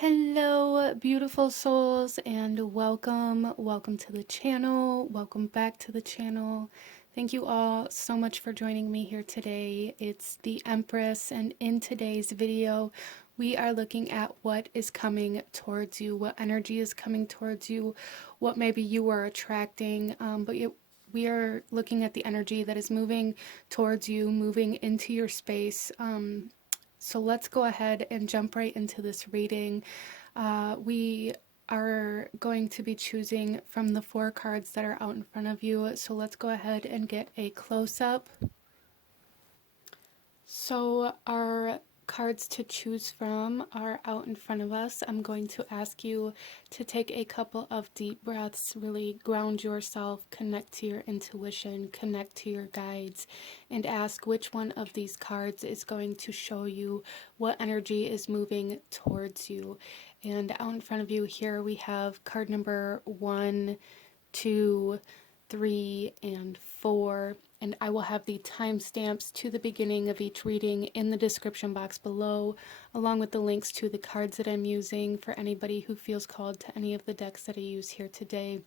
Hello, beautiful souls, and welcome to the channel. Welcome back to the channel. Thank you all so much for joining me here today. It's the Empress, and in today's video, we are looking at what is coming towards you, what energy is coming towards you, what maybe you are attracting, we are looking at the energy that is moving towards you, moving into your space. So let's go ahead and jump right into this reading. We are going to be choosing from the 4 cards that are out in front of you. So let's go ahead and get a close-up. So our cards to choose from are out in front of us. I'm going to ask you to take a couple of deep breaths, really ground yourself, connect to your intuition, connect to your guides, and ask which one of these cards is going to show you what energy is moving towards you. And out in front of you here we have card number 1, 2, 3, and 4. And I will have the timestamps to the beginning of each reading in the description box below, along with the links to the cards that I'm using for anybody who feels called to any of the decks that I use here today.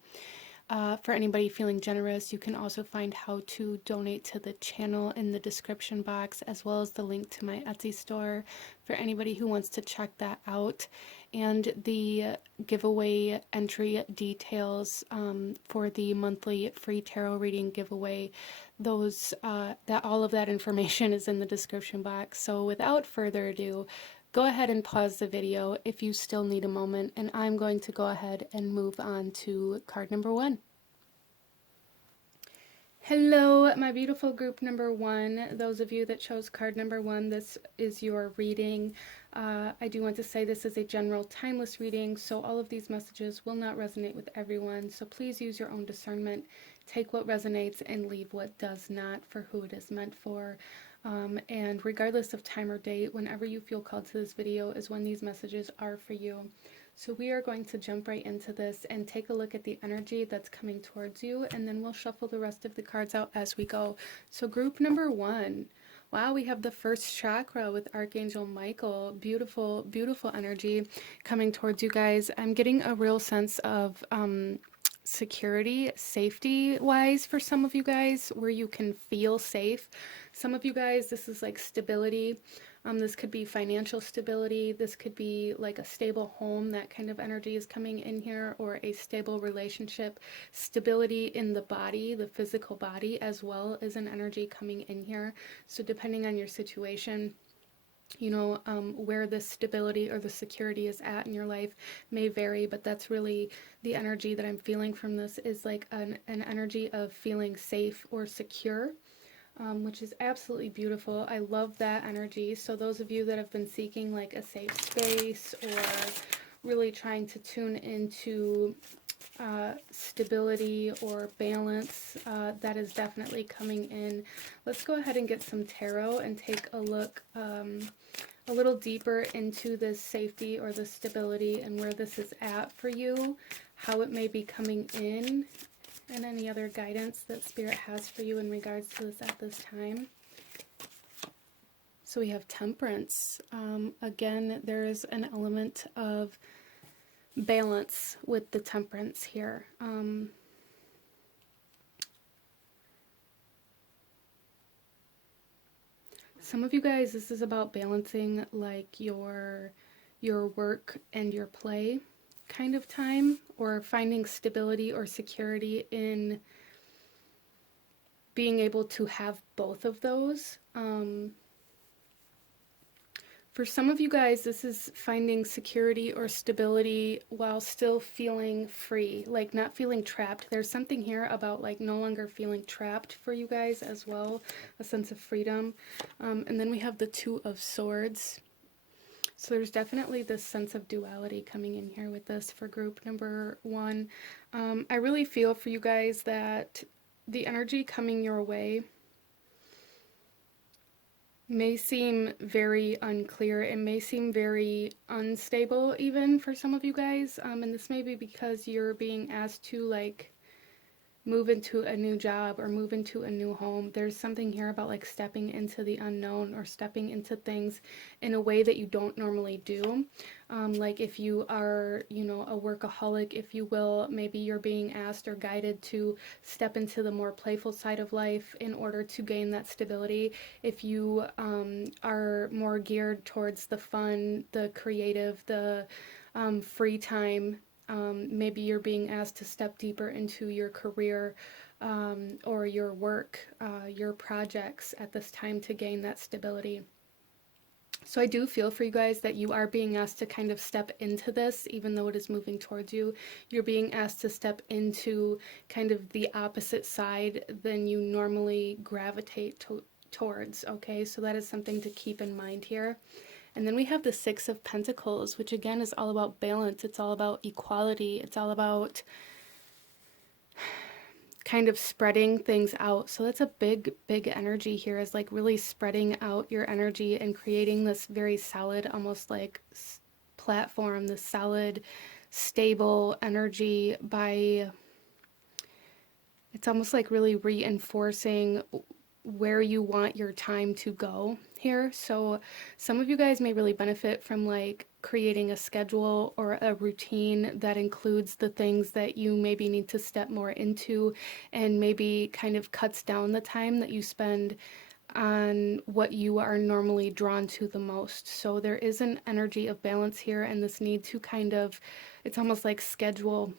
For anybody feeling generous, you can also find how to donate to the channel in the description box, as well as the link to my Etsy store for anybody who wants to check that out. And the giveaway entry details for the monthly free tarot reading giveaway, all of that information is in the description box. So without further ado, go ahead and pause the video if you still need a moment, and I'm going to go ahead and move on to card number 1. Hello, my beautiful group number 1. Those of you that chose card number 1, this is your reading. I do want to say this is a general timeless reading, so all of these messages will not resonate with everyone. So please use your own discernment. Take what resonates and leave what does not for who it is meant for. And regardless of time or date, whenever you feel called to this video is when these messages are for you. So we are going to jump right into this and take a look at the energy that's coming towards you, and then we'll shuffle the rest of the cards out as we go. So group number 1. Wow, we have the first chakra with Archangel Michael. Beautiful, beautiful energy coming towards you guys. I'm getting a real sense of security, safety-wise for some of you guys, where you can feel safe. Some of you guys, this is like stability. This could be financial stability. This could be like a stable home. That kind of energy is coming in here, or a stable relationship. Stability in the body, the physical body, as well as an energy coming in here. So depending on your situation, you know, where the stability or the security is at in your life may vary, but that's really the energy that I'm feeling from this, is like an energy of feeling safe or secure. Which is absolutely beautiful. I love that energy. So those of you that have been seeking like a safe space, or really trying to tune into stability or balance, that is definitely coming in. Let's go ahead and get some tarot and take a look a little deeper into this safety or the stability and where this is at for you, how it may be coming in, and any other guidance that Spirit has for you in regards to this at this time. So we have Temperance. Again, there is an element of balance with the Temperance here. Some of you guys, this is about balancing like your work and your play kind of time, or finding stability or security in being able to have both of those. For some of you guys, this is finding security or stability while still feeling free, like not feeling trapped. There's something here about like no longer feeling trapped for you guys as well, a sense of freedom. And then we have the Two of Swords. So there's definitely this sense of duality coming in here with this for group number 1. I really feel for you guys that the energy coming your way may seem very unclear. It may seem very unstable even for some of you guys. And this may be because you're being asked to like move into a new job or move into a new home. There's something here about like stepping into the unknown or stepping into things in a way that you don't normally do. Like if you are, you know, a workaholic, if you will, maybe you're being asked or guided to step into the more playful side of life in order to gain that stability. If you are more geared towards the fun, the creative, the free time, maybe you're being asked to step deeper into your career or your work, your projects at this time to gain that stability. So I do feel for you guys that you are being asked to kind of step into this, even though it is moving towards you. You're being asked to step into kind of the opposite side than you normally gravitate towards, okay? So that is something to keep in mind here. And then we have the Six of Pentacles, which again is all about balance. It's all about equality. It's all about kind of spreading things out. So that's a big energy here, is like really spreading out your energy and creating this very solid, almost like platform, this solid, stable energy by, it's almost like really reinforcing where you want your time to go here. So some of you guys may really benefit from like creating a schedule or a routine that includes the things that you maybe need to step more into, and maybe kind of cuts down the time that you spend on what you are normally drawn to the most. So there is an energy of balance here, and this need to kind of, it's almost like schedule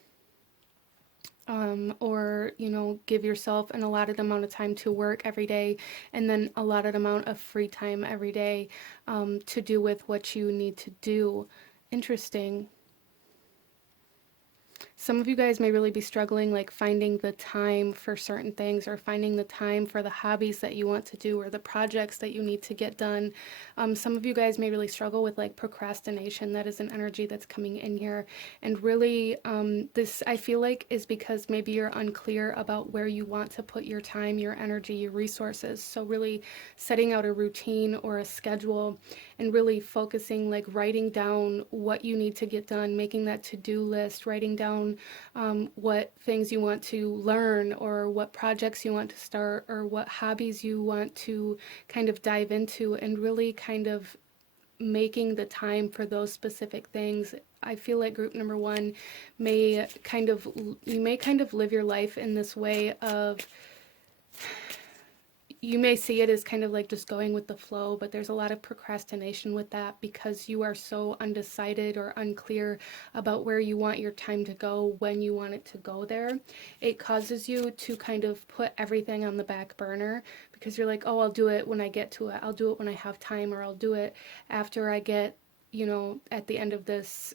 or, you know, give yourself an allotted amount of time to work every day, and then allotted amount of free time every day to do with what you need to do. Interesting. Some of you guys may really be struggling, like finding the time for certain things, or finding the time for the hobbies that you want to do, or the projects that you need to get done. Some of you guys may really struggle with like procrastination. That is an energy that's coming in here. And really, this I feel like is because maybe you're unclear about where you want to put your time, your energy, your resources. So really setting out a routine or a schedule, and really focusing, like writing down what you need to get done, making that to-do list, writing down what things you want to learn, or what projects you want to start, or what hobbies you want to kind of dive into, and really kind of making the time for those specific things. I feel like group number one may kind of, you may kind of live your life in this way of, you may see it as kind of like just going with the flow, but there's a lot of procrastination with that because you are so undecided or unclear about where you want your time to go, when you want it to go there. It causes you to kind of put everything on the back burner because you're like, oh, I'll do it when I get to it. I'll do it when I have time, or I'll do it after I get, you know, at the end of this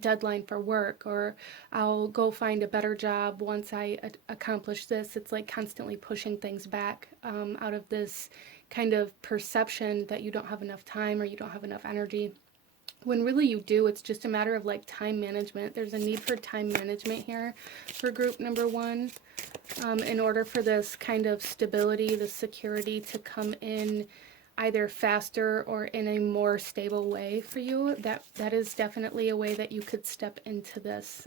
deadline for work, or I'll go find a better job once I accomplish this. It's like constantly pushing things back out of this kind of perception that you don't have enough time or you don't have enough energy. When really you do. It's just a matter of like time management. There's a need for time management here for group number one, in order for this kind of stability, the security to come in either faster or in a more stable way for you. That is definitely a way that you could step into this,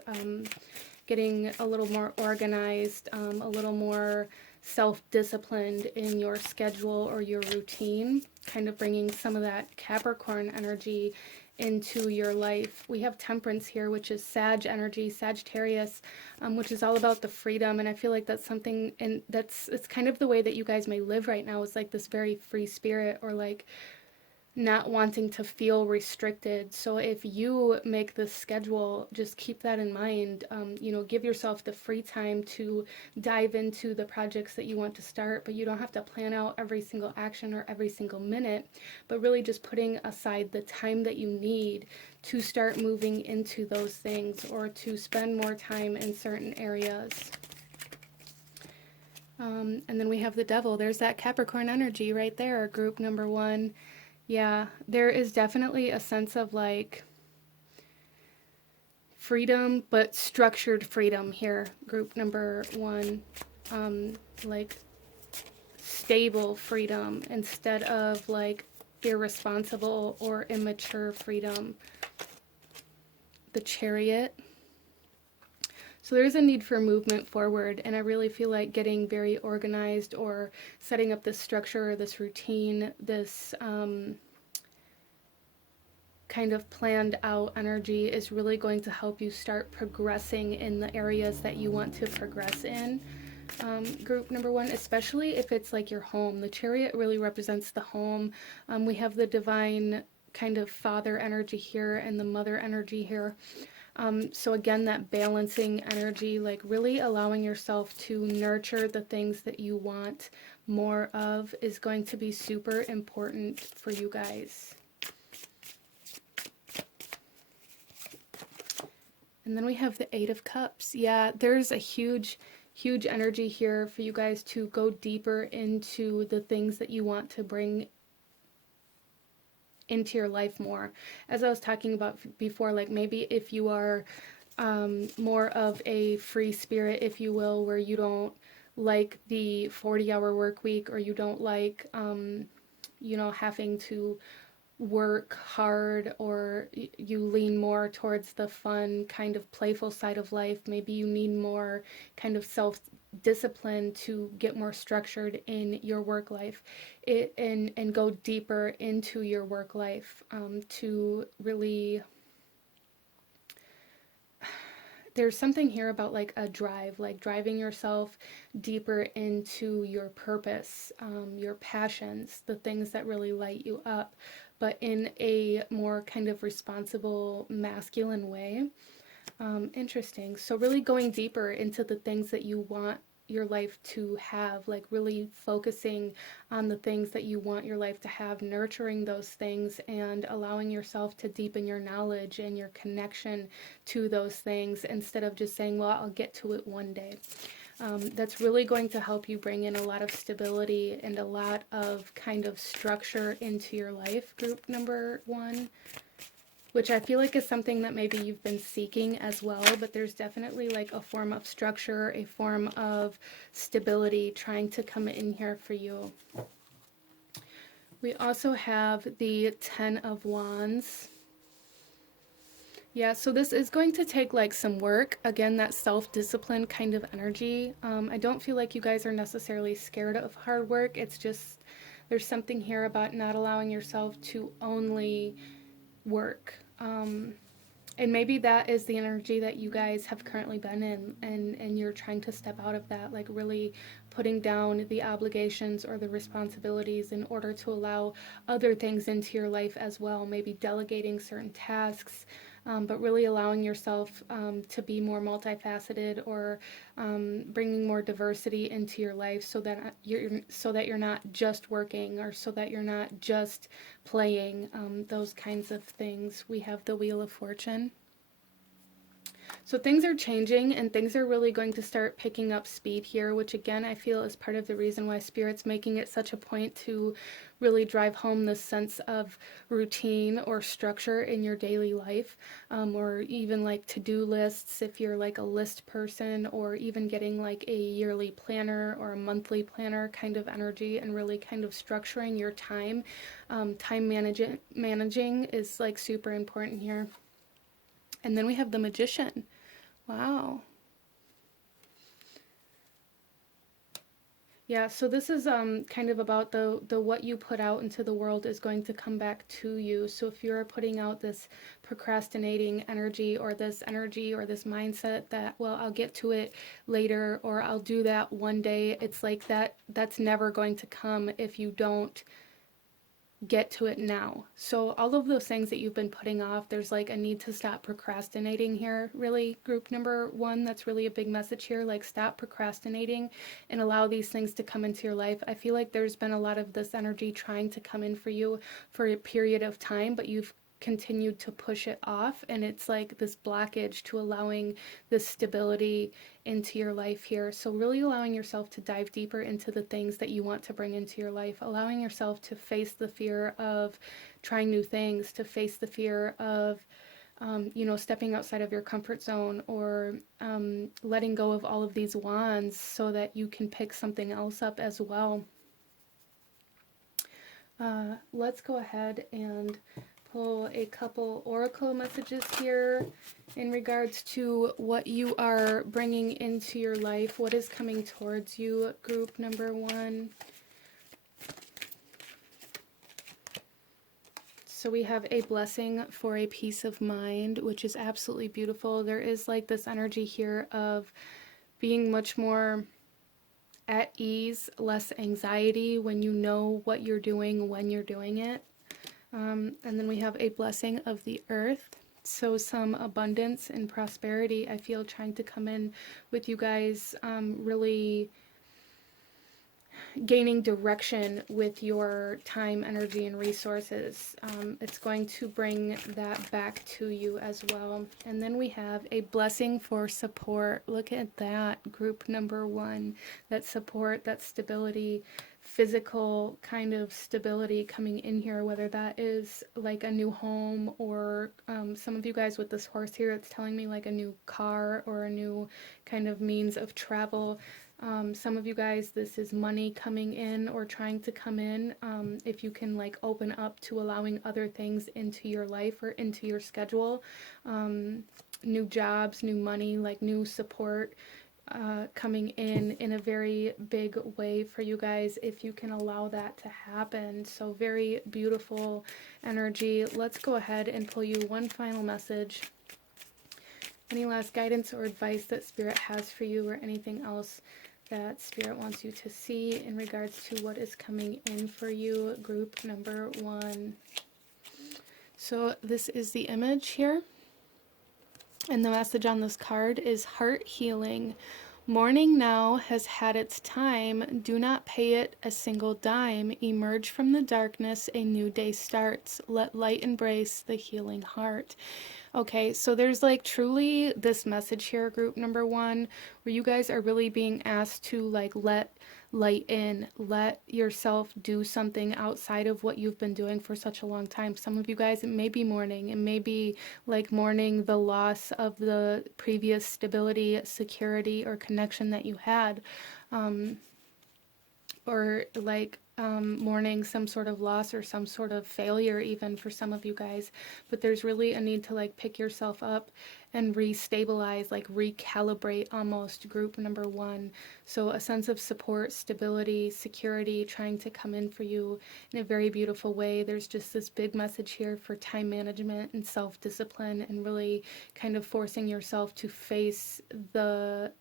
getting a little more organized, a little more self-disciplined in your schedule or your routine, kind of bringing some of that Capricorn energy into your life. We have Temperance here, which is Sag energy, Sagittarius, which is all about the freedom. And I feel like that's something, and it's kind of the way that you guys may live right now, is like this very free spirit, or like not wanting to feel restricted. So if you make this schedule, just keep that in mind. You know, give yourself the free time to dive into the projects that you want to start, but you don't have to plan out every single action or every single minute, but really just putting aside the time that you need to start moving into those things, or to spend more time in certain areas. And then we have the Devil. There's that Capricorn energy right there, group number one. Yeah, there is definitely a sense of like freedom, but structured freedom here, group number one. Like stable freedom instead of like irresponsible or immature freedom. The Chariot. So there's a need for movement forward, and I really feel like getting very organized or setting up this structure, this routine, this kind of planned out energy is really going to help you start progressing in the areas that you want to progress in. Group number one, especially if it's like your home. The chariot really represents the home. We have the divine kind of father energy here and the mother energy here. So again, that balancing energy, like really allowing yourself to nurture the things that you want more of, is going to be super important for you guys. And then we have the Eight of Cups. Yeah, there's a huge energy here for you guys to go deeper into the things that you want to bring into your life more. As I was talking about before, like maybe if you are more of a free spirit, if you will, where you don't like the 40-hour work week, or you don't like, having to work hard, or you lean more towards the fun kind of playful side of life. Maybe you need more kind of self-discipline to get more structured in your work life, and go deeper into your work life, to really, there's something here about like a drive, like driving yourself deeper into your purpose, your passions, the things that really light you up, but in a more kind of responsible, masculine way. Interesting. So really going deeper into the things that you want your life to have, like really focusing on the things that you want your life to have, nurturing those things, and allowing yourself to deepen your knowledge and your connection to those things, instead of just saying, well, I'll get to it one day. That's really going to help you bring in a lot of stability and a lot of kind of structure into your life, group number one, which I feel like is something that maybe you've been seeking as well, but there's definitely like a form of structure, a form of stability trying to come in here for you. We also have the Ten of Wands. Yeah, so this is going to take like some work. Again, that self-discipline kind of energy. I don't feel like you guys are necessarily scared of hard work. It's just there's something here about not allowing yourself to only work. And maybe that is the energy that you guys have currently been in, and you're trying to step out of that, like really putting down the obligations or the responsibilities in order to allow other things into your life as well, maybe delegating certain tasks, but really allowing yourself to be more multifaceted, or bringing more diversity into your life, so that you're not just working, or so that you're not just playing, those kinds of things. We have the Wheel of Fortune. So things are changing, and things are really going to start picking up speed here, which again I feel is part of the reason why Spirit's making it such a point to really drive home this sense of routine or structure in your daily life, or even like to-do lists if you're like a list person, or even getting like a yearly planner or a monthly planner kind of energy, and really kind of structuring your time. Time managing is like super important here. And then we have the Magician. Wow. Yeah, so this is kind of about the what you put out into the world is going to come back to you. So if you're putting out this procrastinating energy, or this energy or this mindset that, well, I'll get to it later, or I'll do that one day, it's like that's never going to come if you don't get to it now. So all of those things that you've been putting off, there's like a need to stop procrastinating here, really, group number one. That's really a big message here, like stop procrastinating and allow these things to come into your life. I feel like there's been a lot of this energy trying to come in for you for a period of time, but you've continued to push it off, and it's like this blockage to allowing this stability into your life here. So really allowing yourself to dive deeper into the things that you want to bring into your life, allowing yourself to face the fear of trying new things, to face the fear of stepping outside of your comfort zone, or letting go of all of these wands so that you can pick something else up as well. Let's go ahead and pull a couple oracle messages here in regards to what you are bringing into your life, what is coming towards you, group number 1. So we have a blessing for a peace of mind, which is absolutely beautiful. There is like this energy here of being much more at ease, less anxiety when you know what you're doing when you're doing it. And then we have a blessing of the earth. So some abundance and prosperity, I feel, trying to come in with you guys, really gaining direction with your time, energy, and resources. It's going to bring that back to you as well. And then we have a blessing for support. Look at that, group number 1. That support, that stability, physical kind of stability coming in here, whether that is like a new home or some of you guys with this horse here, it's telling me like a new car or a new kind of means of travel. Some of you guys, this is money coming in or trying to come in. If you can like open up to allowing other things into your life or into your schedule, new jobs, new money, like new support coming in a very big way for you guys if you can allow that to happen. So very beautiful energy. Let's go ahead and pull you one final message. Any last guidance or advice that Spirit has for you, or anything else that Spirit wants you to see in regards to what is coming in for you, group number 1. So this is the image here. And the message on this card is heart healing. Morning now has had its time. Do not pay it a single dime. Emerge from the darkness. A new day starts. Let light embrace the healing heart. Okay, so there's like truly this message here, group number 1, where you guys are really being asked to like let light in, let yourself do something outside of what you've been doing for such a long time. Some of you guys, it may be mourning, it may be like mourning the loss of the previous stability, security, or connection that you had, or like mourning some sort of loss or some sort of failure even for some of you guys. But there's really a need to like pick yourself up and restabilize, like recalibrate almost, group number 1. So a sense of support, stability, security trying to come in for you in a very beautiful way. There's just this big message here for time management and self-discipline, and really kind of forcing yourself to face the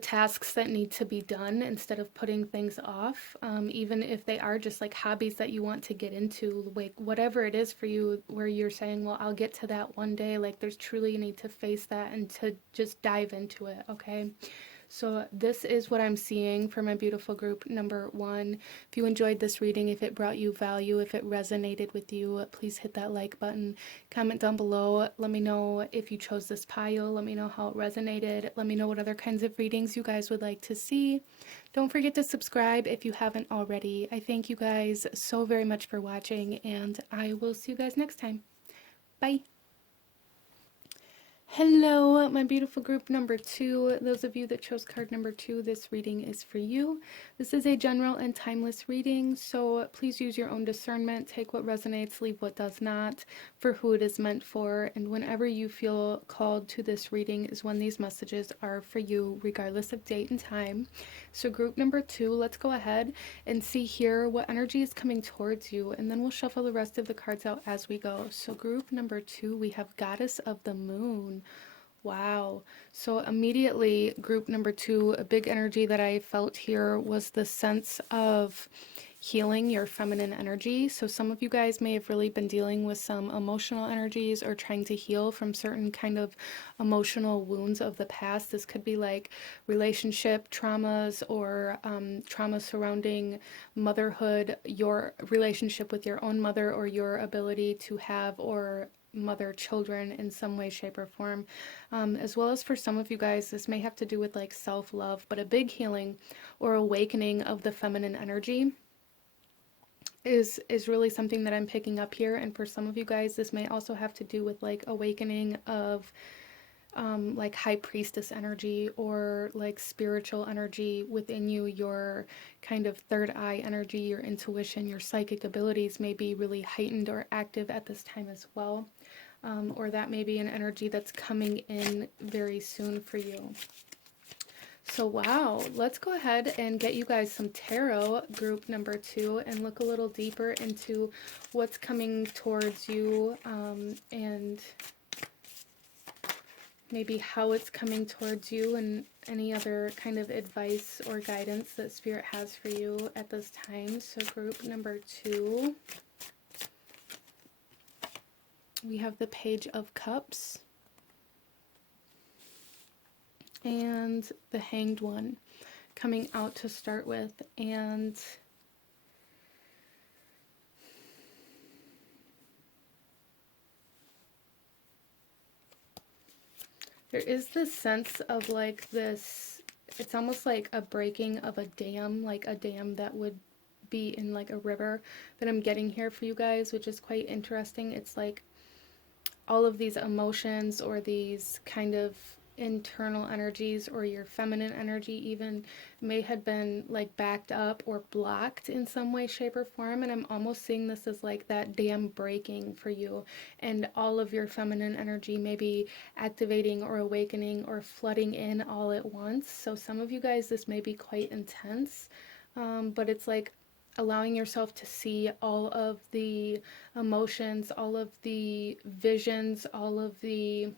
tasks that need to be done instead of putting things off, even if they are just like hobbies that you want to get into, like whatever it is for you, where you're saying, well, I'll get to that one day. Like there's truly a need to face that and to just dive into it. Okay, so this is what I'm seeing for my beautiful group number 1. If you enjoyed this reading, if it brought you value, if it resonated with you, please hit that like button. Comment down below. Let me know if you chose this pile. Let me know how it resonated. Let me know what other kinds of readings you guys would like to see. Don't forget to subscribe if you haven't already. I thank you guys so very much for watching, and I will see you guys next time. Bye. Hello, my beautiful group number 2. Those of you that chose card number 2, this reading is for you. This is a general and timeless reading, so please use your own discernment. Take what resonates, leave what does not, for who it is meant for. And whenever you feel called to this reading is when these messages are for you, regardless of date and time. So group number 2, let's go ahead and see here what energy is coming towards you, and then we'll shuffle the rest of the cards out as we go. So group number 2, we have Goddess of the Moon. Wow. So immediately, group number 2, a big energy that I felt here was the sense of healing your feminine energy. So some of you guys may have really been dealing with some emotional energies or trying to heal from certain kind of emotional wounds of the past. This could be like relationship traumas or trauma surrounding motherhood, your relationship with your own mother, or your ability to have or mother children in some way, shape, or form. As well as for some of you guys, this may have to do with like self-love, but a big healing or awakening of the feminine energy is really something that I'm picking up here. And for some of you guys, this may also have to do with like awakening of like high priestess energy or like spiritual energy within you, your kind of third eye energy, your intuition, your psychic abilities may be really heightened or active at this time as well. Or that may be an energy that's coming in very soon for you. So wow, let's go ahead and get you guys some tarot, group number 2, and look a little deeper into what's coming towards you, and maybe how it's coming towards you, and any other kind of advice or guidance that Spirit has for you at this time. So group number 2, we have the Page of Cups and the Hanged One coming out to start with. And there is this sense of like this, it's almost like a breaking of a dam, like a dam that would be in like a river that I'm getting here for you guys, which is quite interesting. It's like all of these emotions or these kind of internal energies, or your feminine energy even, may have been like backed up or blocked in some way, shape, or form. And I'm almost seeing this as like that dam breaking for you, and all of your feminine energy may be activating or awakening or flooding in all at once. So some of you guys, this may be quite intense, but it's like allowing yourself to see all of the emotions, all of the visions, all of the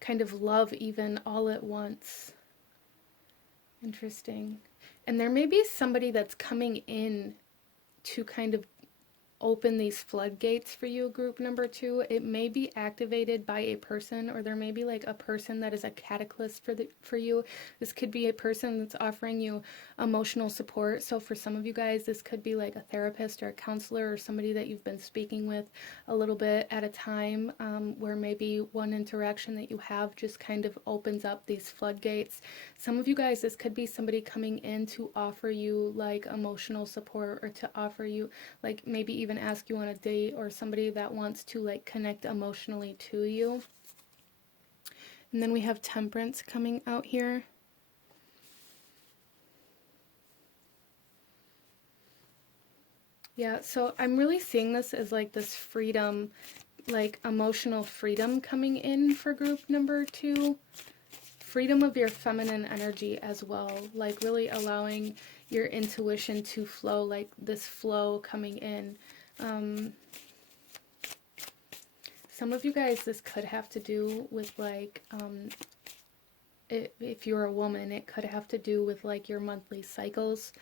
kind of love even, all at once. Interesting. And there may be somebody that's coming in to kind of open these floodgates for you, group number 2. It may be activated by a person, or there may be like a person that is a catalyst for you. This could be a person that's offering you emotional support. So for some of you guys, this could be like a therapist or a counselor, or somebody that you've been speaking with a little bit at a time, where maybe one interaction that you have just kind of opens up these floodgates. Some of you guys, this could be somebody coming in to offer you like emotional support, or to offer you like maybe even ask you on a date, or somebody that wants to like connect emotionally to you. And then we have Temperance coming out here. Yeah, so I'm really seeing this as like this freedom, like emotional freedom coming in for group number 2. Freedom of your feminine energy as well, like really allowing your intuition to flow, like this flow coming in. Some of you guys, this could have to do with like, if you're a woman, it could have to do with like your monthly cycles,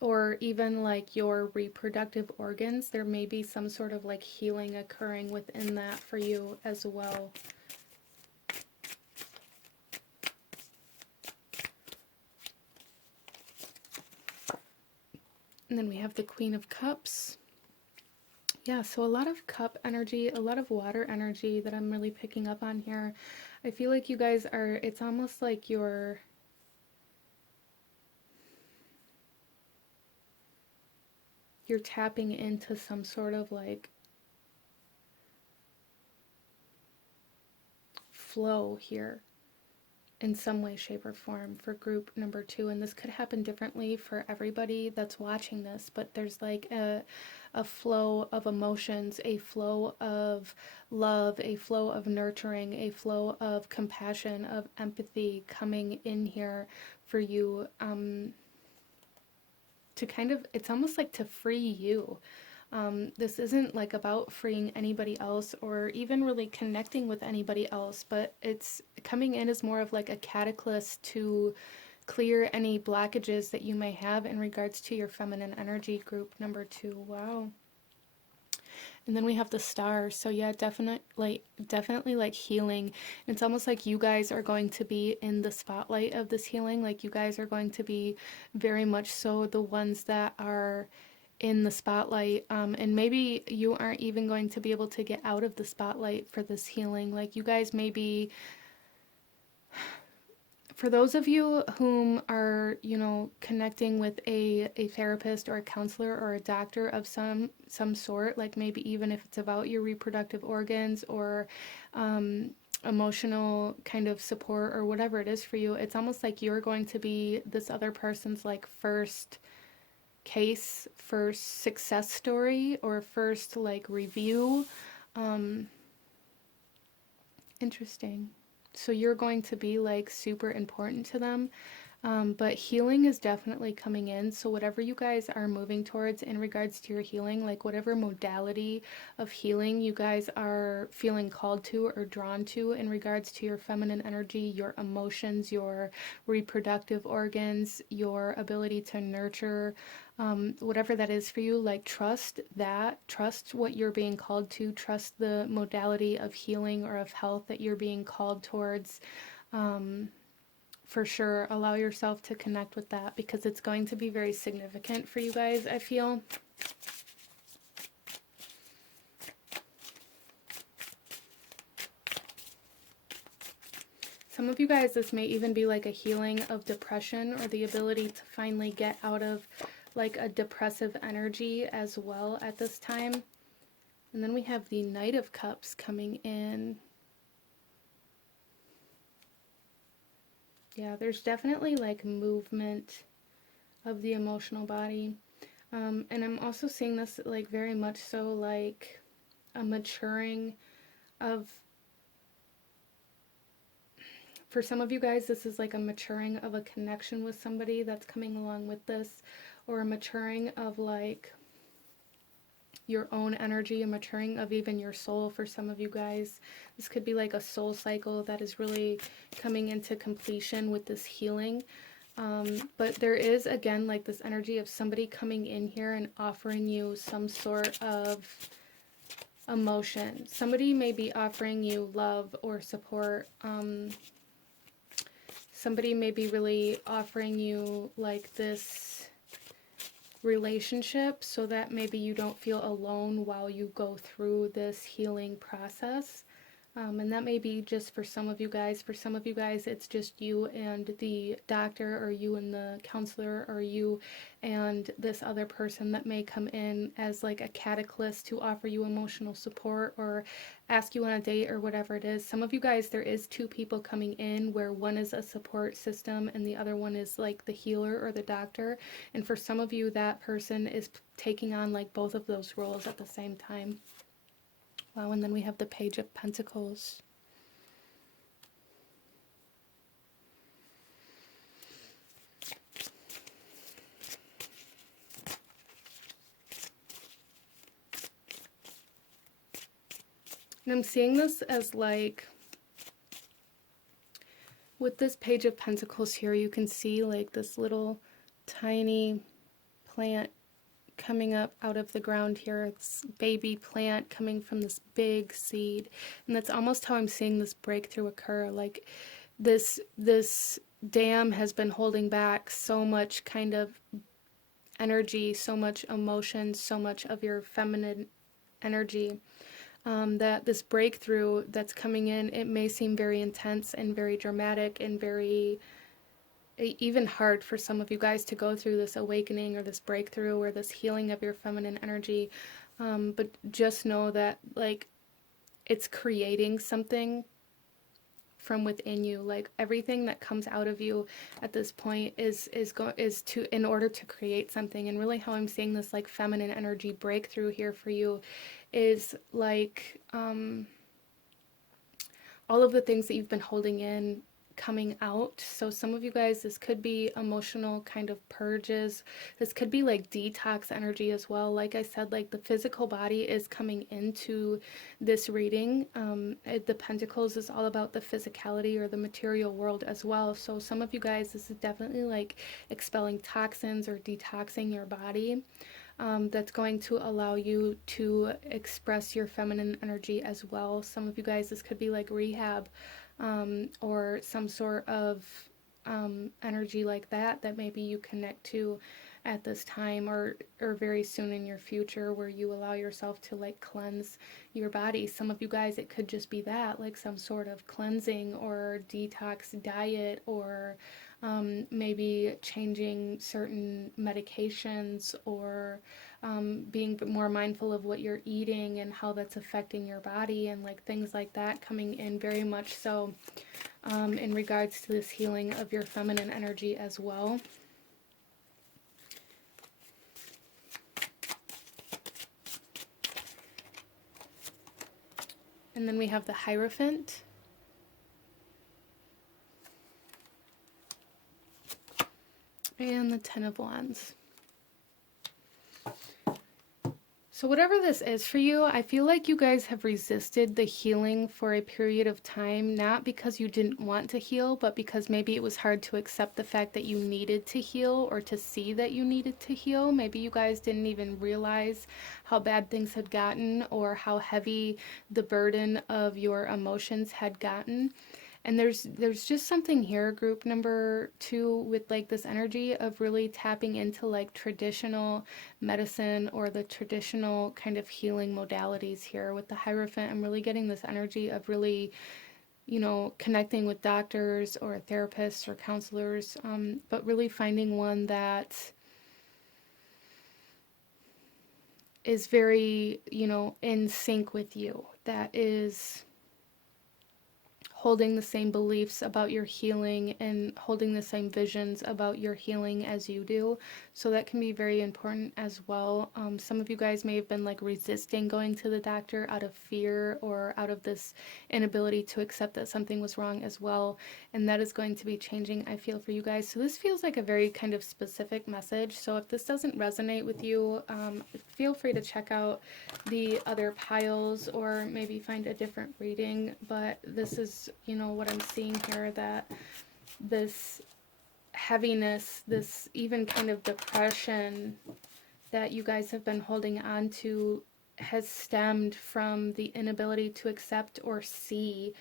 or even like your reproductive organs. There may be some sort of like healing occurring within that for you as well. And then we have the Queen of Cups. Yeah, so a lot of cup energy, a lot of water energy that I'm really picking up on here. I feel like you guys are, it's almost like you're tapping into some sort of like flow here in some way, shape, or form for group number 2. And this could happen differently for everybody that's watching this, but there's like a flow of emotions, a flow of love, a flow of nurturing, a flow of compassion, of empathy coming in here for you, to kind of, it's almost like to free you. This isn't like about freeing anybody else, or even really connecting with anybody else, but it's coming in as more of like a catalyst to clear any blockages that you may have in regards to your feminine energy, group number 2. Wow. And then we have the Star. So yeah, definitely like healing. It's almost like you guys are going to be in the spotlight of this healing. Like you guys are going to be very much so the ones that are in the spotlight, and maybe you aren't even going to be able to get out of the spotlight for this healing. Like you guys may be For those of you whom are, connecting with a therapist or a counselor or a doctor of some sort, like maybe even if it's about your reproductive organs or emotional kind of support or whatever it is for you, it's almost like you're going to be this other person's like first case, first success story, or first like review. Um, Interesting. So you're going to be like super important to them. But healing is definitely coming in. So, whatever you guys are moving towards in regards to your healing, like whatever modality of healing you guys are feeling called to or drawn to in regards to your feminine energy, your emotions, your reproductive organs, your ability to nurture, whatever that is for you, like trust that, trust what you're being called to, trust the modality of healing or of health that you're being called towards. Um, for sure, allow yourself to connect with that because it's going to be very significant for you guys, I feel. Some of you guys, this may even be like a healing of depression or the ability to finally get out of like a depressive energy as well at this time. And then we have the Knight of Cups coming in. Yeah, there's definitely like movement of the emotional body. And I'm also seeing this like very much so like a maturing of, for some of you guys, this is like a maturing of a connection with somebody that's coming along with this, or a maturing of like your own energy, a maturing of even your soul for some of you guys. This could be like a soul cycle that is really coming into completion with this healing. But there is, again, like this energy of somebody coming in here and offering you some sort of emotion. Somebody may be offering you love or support. Somebody may be really offering you like this relationship so that maybe you don't feel alone while you go through this healing process. And that may be just for some of you guys. For some of you guys, it's just you and the doctor, or you and the counselor, or you and this other person that may come in as like a catalyst to offer you emotional support or ask you on a date or whatever it is. Some of you guys, there is two people coming in where one is a support system and the other one is like the healer or the doctor. And for some of you, that person is taking on like both of those roles at the same time. Wow, and then we have the Page of Pentacles. And I'm seeing this as like, with this Page of Pentacles here, you can see like this little tiny plant coming up out of the ground here. It's baby plant coming from this big seed. And that's almost how I'm seeing this breakthrough occur. Like this dam has been holding back so much kind of energy, so much emotion, so much of your feminine energy. That this breakthrough that's coming in, it may seem very intense and very dramatic and very even hard for some of you guys to go through this awakening or this breakthrough or this healing of your feminine energy. But just know that like it's creating something from within you. Like everything that comes out of you at this point is to, in order to create something. And really how I'm seeing this like feminine energy breakthrough here for you is like all of the things that you've been holding in coming out. So some of you guys, this could be emotional kind of purges. This could be like detox energy as well. Like I said, like the physical body is coming into this reading. The Pentacles is all about the physicality or the material world as well. So some of you guys, this is definitely like expelling toxins or detoxing your body. That's going to allow you to express your feminine energy as well. Some of you guys, this could be like rehab, or some sort of energy like that maybe you connect to at this time, or very soon in your future, where you allow yourself to like cleanse your body. Some of you guys, it could just be that, like some sort of cleansing or detox diet, or maybe changing certain medications, or being more mindful of what you're eating and how that's affecting your body, and like things like that coming in very much so in regards to this healing of your feminine energy as well. And then we have the Hierophant. And the Ten of Wands. So whatever this is for you, I feel like you guys have resisted the healing for a period of time, not because you didn't want to heal, but because maybe it was hard to accept the fact that you needed to heal, or to see that you needed to heal. Maybe you guys didn't even realize how bad things had gotten, or how heavy the burden of your emotions had gotten. And there's just something here, group number 2, with like this energy of really tapping into like traditional medicine, or the traditional kind of healing modalities here. With the Hierophant, I'm really getting this energy of really, you know, connecting with doctors or therapists or counselors, but really finding one that is very, you know, in sync with you, that is holding the same beliefs about your healing and holding the same visions about your healing as you do. So that can be very important as well. Some of you guys may have been like resisting going to the doctor out of fear, or out of this inability to accept that something was wrong as well. And that is going to be changing, I feel, for you guys. So this feels like a very kind of specific message. So if this doesn't resonate with you, feel free to check out the other piles, or maybe find a different reading. But this is, you know, what I'm seeing here, that this heaviness, this even kind of depression that you guys have been holding on to, has stemmed from the inability to accept or see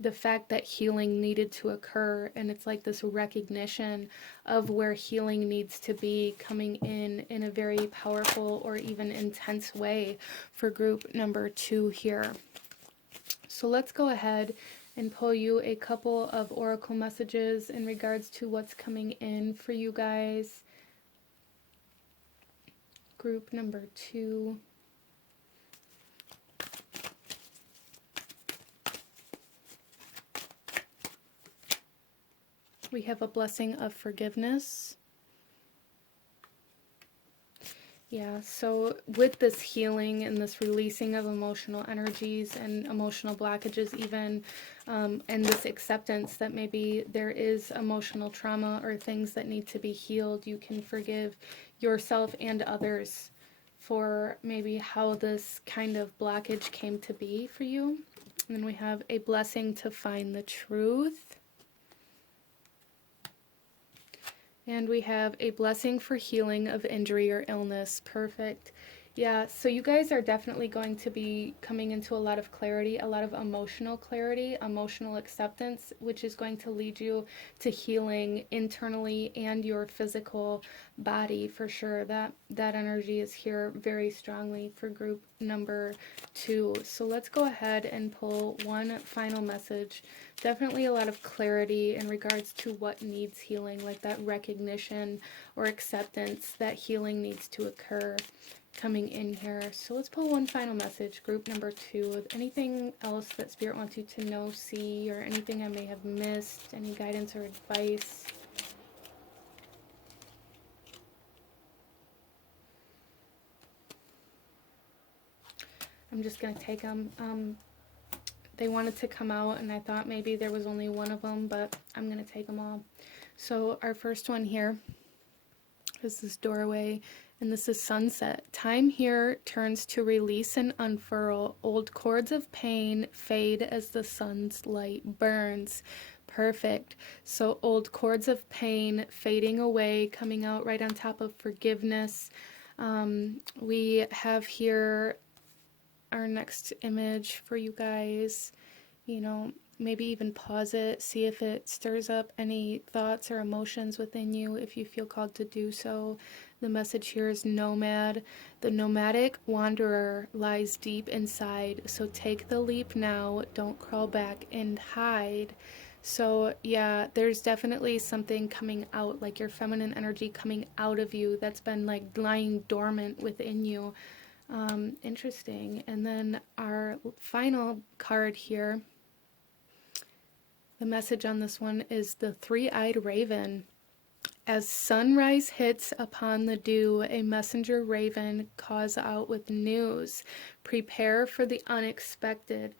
the fact that healing needed to occur. And it's like this recognition of where healing needs to be coming in a very powerful or even intense way for group number 2 here. So let's go ahead and pull you a couple of oracle messages in regards to what's coming in for you guys. Group number 2. We have a blessing of forgiveness. Yeah, so with this healing and this releasing of emotional energies and emotional blockages even, and this acceptance that maybe there is emotional trauma or things that need to be healed, you can forgive yourself and others for maybe how this kind of blockage came to be for you. And then we have a blessing to find the truth. And we have a blessing for healing of injury or illness. Perfect. Yeah, so you guys are definitely going to be coming into a lot of clarity, a lot of emotional clarity, emotional acceptance, which is going to lead you to healing internally and your physical body for sure. That energy is here very strongly for group number 2. So let's go ahead and pull one final message. Definitely a lot of clarity in regards to what needs healing, like that recognition or acceptance that healing needs to occur coming in here. So let's pull one final message, group number 2. Anything else that Spirit wants you to know, see, or anything I may have missed, any guidance or advice? I'm just going to take them. They wanted to come out, and I thought maybe there was only one of them, but I'm going to take them all. So our first one here is this doorway, and this is sunset. Time here turns to release and unfurl. Old cords of pain fade as the sun's light burns. Perfect. So old cords of pain fading away, coming out right on top of forgiveness. We have here our next image for you guys. You know, maybe even pause it, see if it stirs up any thoughts or emotions within you if you feel called to do so. The message here is nomad. The nomadic wanderer lies deep inside, so take the leap now. Don't crawl back and hide. So, yeah, there's definitely something coming out, like your feminine energy coming out of you that's been like lying dormant within you. Interesting. And then our final card here, the message on this one is the three-eyed raven. As sunrise hits upon the dew, a messenger raven calls out with news. Prepare for the unexpected,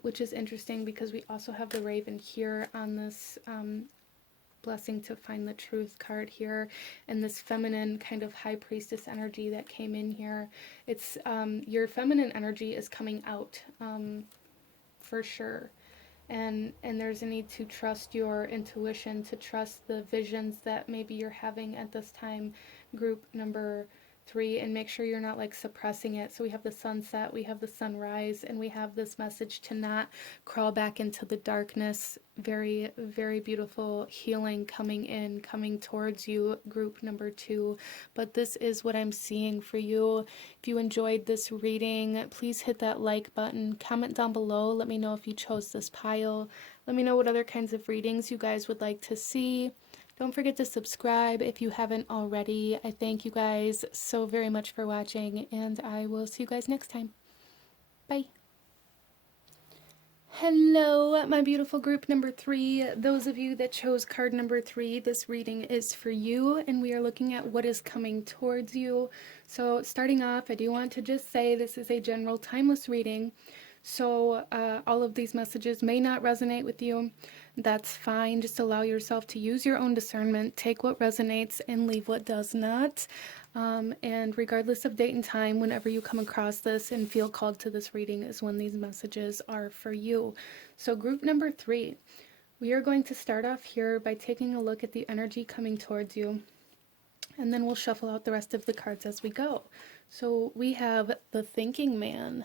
which is interesting because we also have the raven here on this blessing to find the truth card here, and this feminine kind of high priestess energy that came in here. It's your feminine energy is coming out for sure. And there's a need to trust your intuition, to trust the visions that maybe you're having at this time, group number 3, and make sure you're not like suppressing it. So we have the sunset, we have the sunrise, and we have this message to not crawl back into the darkness. Very, very beautiful healing coming in, coming towards you, group number 2. But this is what I'm seeing for you. If you enjoyed this reading, please hit that like button, comment down below, let me know if you chose this pile, let me know what other kinds of readings you guys would like to see. Don't forget to subscribe if you haven't already. I thank you guys so very much for watching, and I will see you guys next time. Bye. Hello, my beautiful group number 3. Those of you that chose card number 3, this reading is for you, and we are looking at what is coming towards you. So starting off, I do want to just say this is a general timeless reading. So all of these messages may not resonate with you. That's fine. Just allow yourself to use your own discernment. Take what resonates and leave what does not. And regardless of date and time, whenever you come across this and feel called to this reading is when these messages are for you. So group number 3, we are going to start off here by taking a look at the energy coming towards you. And then we'll shuffle out the rest of the cards as we go. So we have the Thinking Man.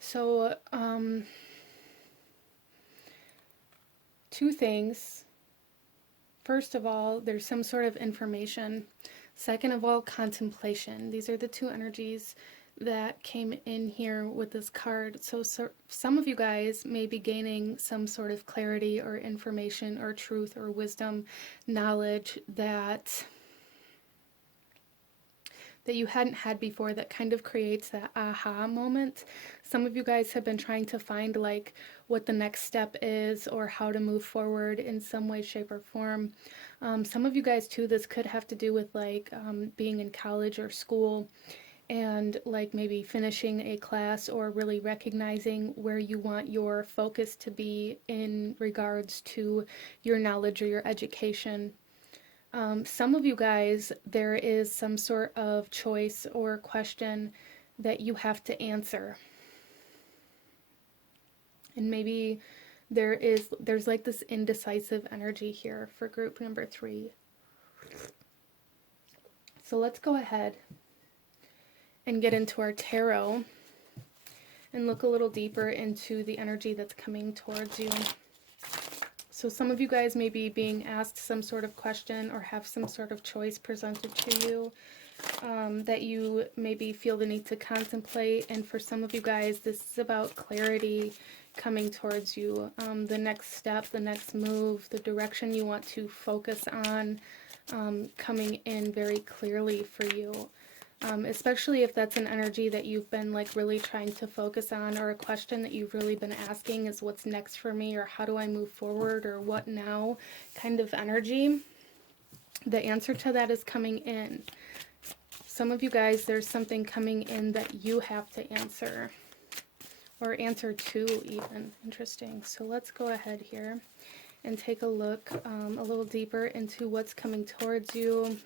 So, two things. First of all, there's some sort of information. Second of all, contemplation. These are the two energies that came in here with this card. So some of you guys may be gaining some sort of clarity or information or truth or wisdom, knowledge that you hadn't had before, that kind of creates that aha moment. Some of you guys have been trying to find like what the next step is or how to move forward in some way, shape, or form. Some of you guys too, this could have to do with like being in college or school and like maybe finishing a class or really recognizing where you want your focus to be in regards to your knowledge or your education. Some of you guys, there is some sort of choice or question that you have to answer. And maybe there's like this indecisive energy here for group number 3. So let's go ahead and get into our tarot and look a little deeper into the energy that's coming towards you. So some of you guys may be being asked some sort of question or have some sort of choice presented to you that you maybe feel the need to contemplate. And for some of you guys, this is about clarity coming towards you. The next step, the next move, the direction you want to focus on coming in very clearly for you. Especially if that's an energy that you've been like really trying to focus on, or a question that you've really been asking is what's next for me, or how do I move forward, or what now kind of energy. The answer to that is coming in. Some of you guys, there's something coming in that you have to answer, or answer to even. Interesting. So let's go ahead here and take a look a little deeper into what's coming towards you,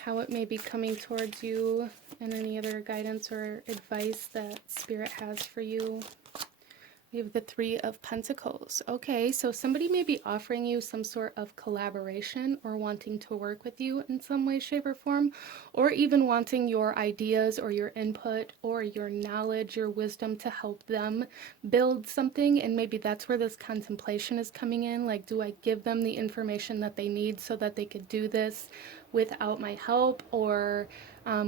how it may be coming towards you, and any other guidance or advice that Spirit has for you. We have the Three of Pentacles. Okay, so somebody may be offering you some sort of collaboration or wanting to work with you in some way, shape, or form, or even wanting your ideas or your input or your knowledge, your wisdom to help them build something. And maybe that's where this contemplation is coming in. Like, do I give them the information that they need so that they could do this without my help, or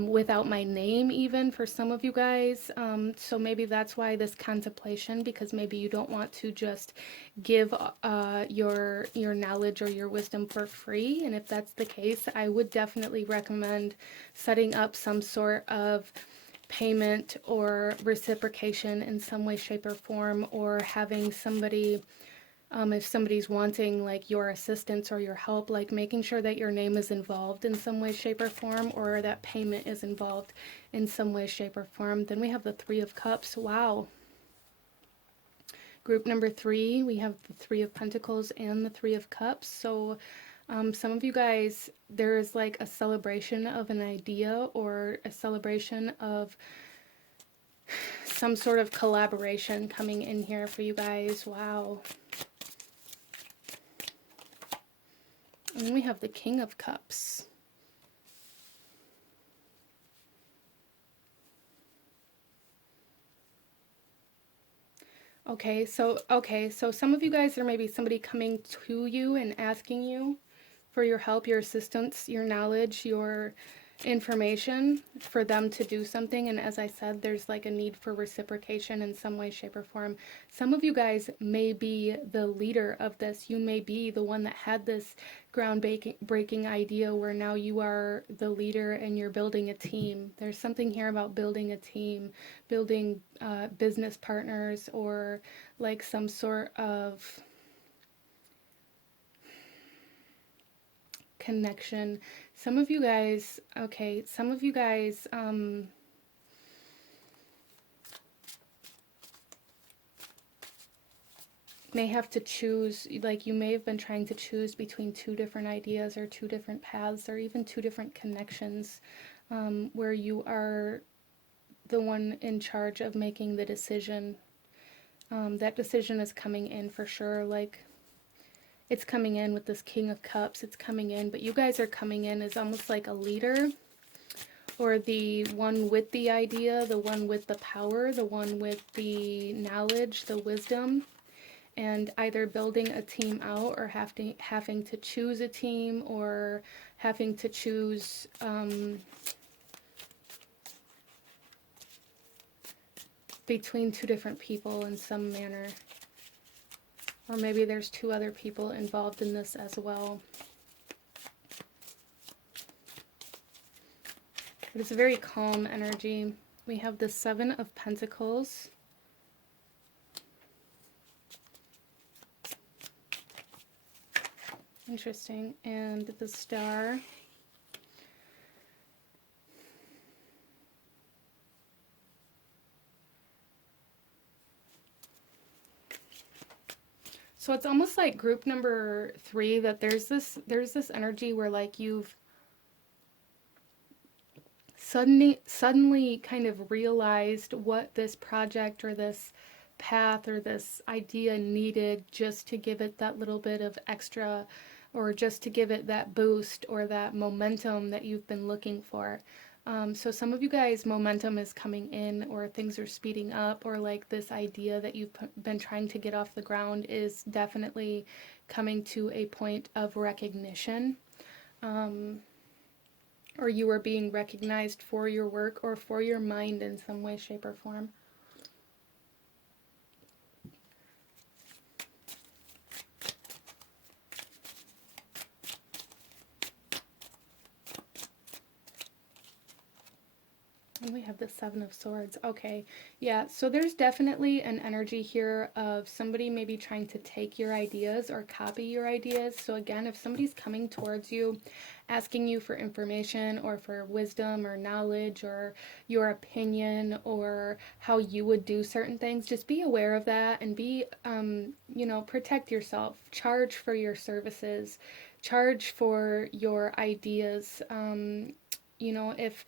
without my name, even for some of you guys? So maybe that's why this contemplation, because maybe you don't want to just give your knowledge or your wisdom for free. And if that's the case, I would definitely recommend setting up some sort of payment or reciprocation in some way, shape, or form, or having somebody, if somebody's wanting like your assistance or your help, like making sure that your name is involved in some way, shape, or form, or that payment is involved in some way, shape, or form. Then we have the Three of Cups. Wow. Group number 3, we have the Three of Pentacles and the Three of Cups. So some of you guys, there is like a celebration of an idea or a celebration of some sort of collaboration coming in here for you guys. Wow. And we have the King of Cups. Okay, so some of you guys, there may be somebody coming to you and asking you for your help, your assistance, your knowledge, your information for them to do something. And as I said, there's like a need for reciprocation in some way, shape, or form. Some of you guys may be the leader of this. You may be the one that had this groundbreaking idea where now you are the leader and you're building a team. There's something here about building a team, building business partners, or like some sort of connection. Some of you guys, okay, some of you guys may have to choose, like you may have been trying to choose between two different ideas or two different paths or even two different connections, where you are the one in charge of making the decision. That decision is coming in for sure. Like, it's coming in with this King of Cups. It's coming in, but you guys are coming in as almost like a leader, or the one with the idea, the one with the power, the one with the knowledge, the wisdom, and either building a team out or having to choose a team, or having to choose between two different people in some manner. Or maybe there's two other people involved in this as well. But it's a very calm energy. We have the Seven of Pentacles. Interesting. And the Star. So it's almost like group number 3, that there's this energy where like you've suddenly kind of realized what this project or this path or this idea needed, just to give it that little bit of extra, or just to give it that boost or that momentum that you've been looking for. So some of you guys, momentum is coming in, or things are speeding up, or like this idea that you've been trying to get off the ground is definitely coming to a point of recognition. Or you are being recognized for your work or for your mind in some way, shape, or form. And we have the Seven of Swords. Okay, yeah, so there's definitely an energy here of somebody maybe trying to take your ideas or copy your ideas. So again, if somebody's coming towards you, asking you for information or for wisdom or knowledge or your opinion or how you would do certain things, just be aware of that and be, protect yourself. Charge for your services. Charge for your ideas. If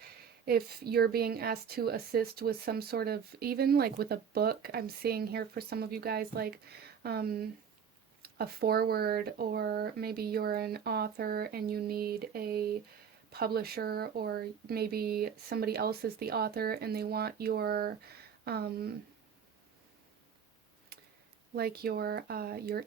if you're being asked to assist with some sort of, even like with a book, I'm seeing here for some of you guys, like a foreword, or maybe you're an author and you need a publisher, or maybe somebody else is the author and they want your like your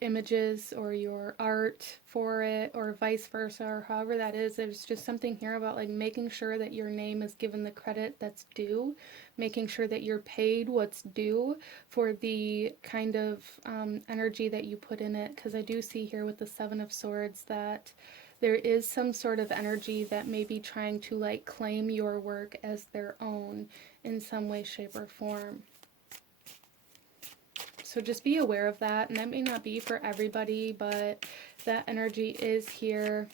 images or your art for it, or vice versa, or however that is. There's just something here about like making sure that your name is given the credit that's due, making sure that you're paid what's due for the kind of energy that you put in it. Because I do see here with the Seven of Swords that there is some sort of energy that may be trying to like claim your work as their own in some way, shape, or form. So just be aware of that, and that may not be for everybody, but that energy is here.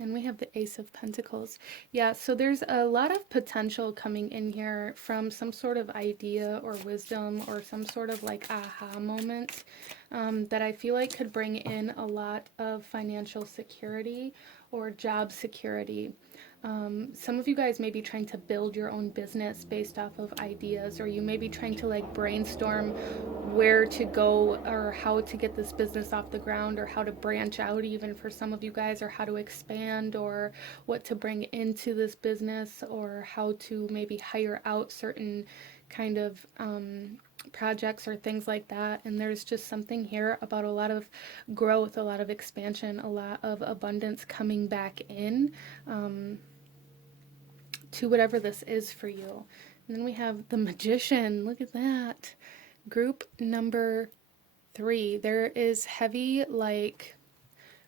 And we have the Ace of Pentacles. Yeah, so there's a lot of potential coming in here from some sort of idea or wisdom or some sort of like aha moment that I feel like could bring in a lot of financial security or job security. Some of you guys may be trying to build your own business based off of ideas, or you may be trying to like brainstorm where to go or how to get this business off the ground, or how to branch out even for some of you guys, or how to expand, or what to bring into this business, or how to maybe hire out certain kind of projects or things like that. And there's just something here about a lot of growth, a lot of expansion, a lot of abundance coming back in to whatever this is for you. And then we have the Magician. Look at that. Group number 3. There is heavy like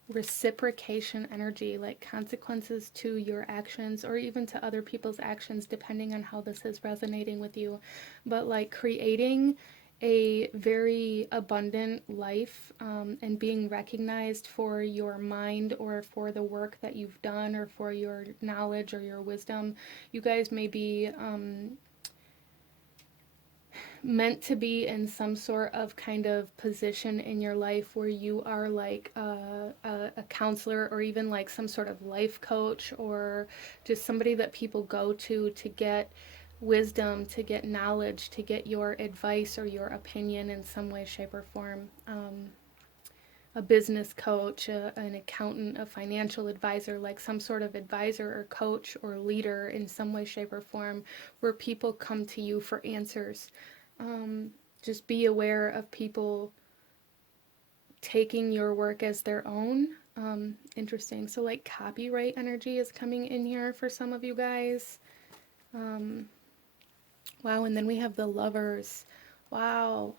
reciprocation energy, like consequences to your actions or even to other people's actions, depending on how this is resonating with you. But like creating a very abundant life and being recognized for your mind or for the work that you've done or for your knowledge or your wisdom. You guys may be meant to be in some sort of kind of position in your life where you are like a counselor, or even like some sort of life coach, or just somebody that people go to get wisdom, to get knowledge, to get your advice or your opinion in some way, shape, or form. A business coach, an accountant, a financial advisor, like some sort of advisor or coach or leader in some way, shape, or form, where people come to you for answers. Just be aware of people taking your work as their own. Interesting. So like copyright energy is coming in here for some of you guys. Wow, and then we have the Lovers. Wow.